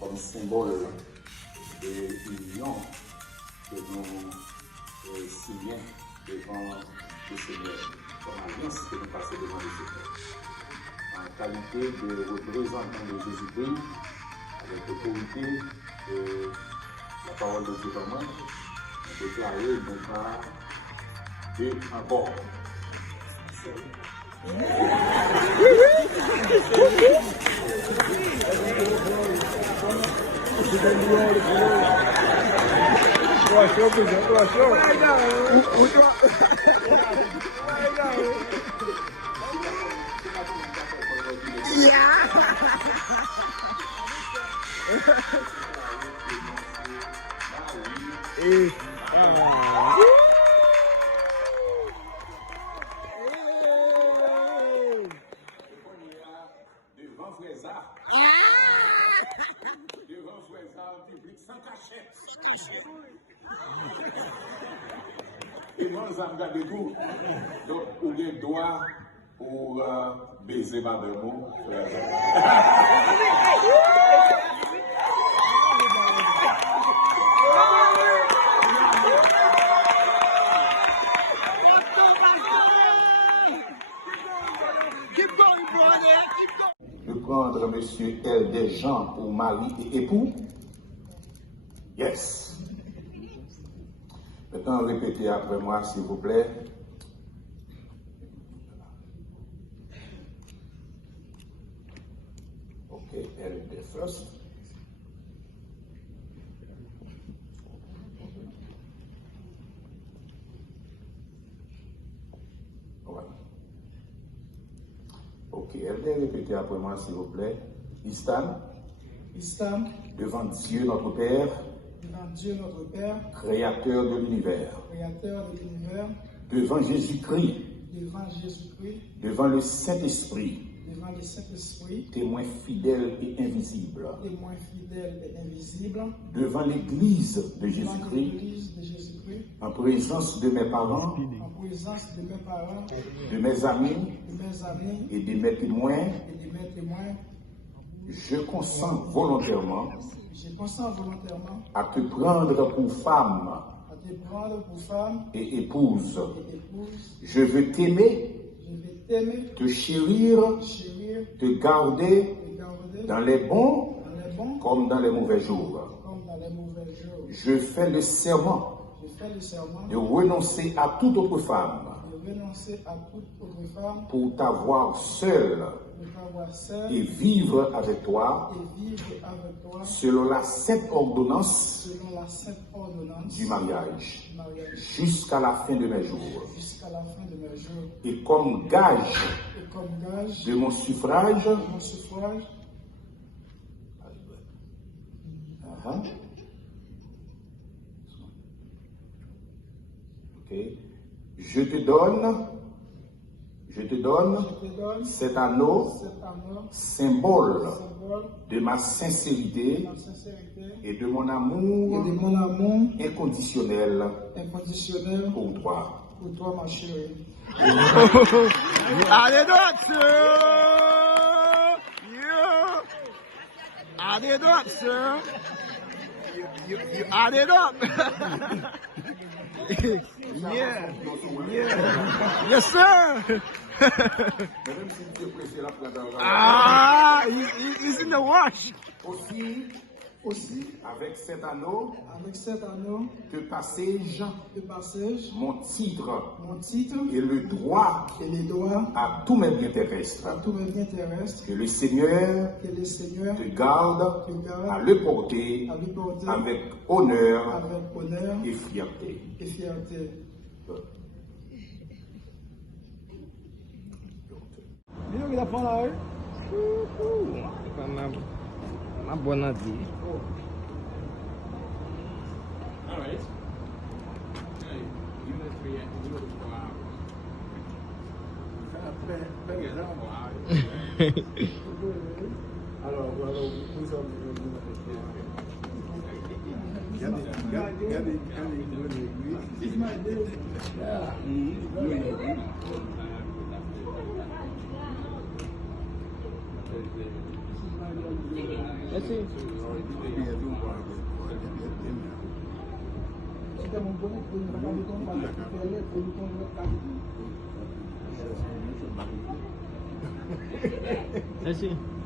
comme symbole de l'union que nous signons devant le Seigneur, comme alliance que nous passons devant le Seigneur. En qualité de représentant de Jésus-Christ, avec l'autorité de la parole de Dieu en moi, déclaré non pas et encore. Devant Frézard en public sans cachette. Et moi, ça me garde tout. Donc, vous avez le droit pour baiser madame. De prendre monsieur L. Desjans pour mari et époux. Yes. Maintenant, répétez après moi, s'il vous plaît. Ok, L. the first. Voilà. Ok, elle vient répéter après moi, s'il vous plaît. Istam, devant Dieu notre Père, Créateur de l'univers, devant Jésus-Christ, devant le Saint-Esprit, témoin fidèle et invisible, devant l'Église de Jésus-Christ, en présence de mes parents, de mes amis et de mes témoins, je consens volontairement à te prendre pour femme et épouse. Je veux t'aimer, te chérir, te garder dans les bons comme dans les mauvais jours. Je fais le serment de renoncer à toute autre femme pour t'avoir seule et vivre avec toi selon la sainte ordonnance du mariage jusqu'à la fin de mes jours. Et comme gage de mon suffrage, je te donne cet anneau, symbole de ma sincérité et de mon amour inconditionnel pour toi. Ma chérie. Allez donc, sir! You add it up, sir. You add it up. Yeah. Yes, sir. He's in the wash. Aussi, avec cet anneau, te passage mon titre et le droit à tous mes biens terrestres. Que le Seigneur te garde à le porter avec honneur et fierté. Uma boa nadia. All right. Alors, nous sommes Sí. Así.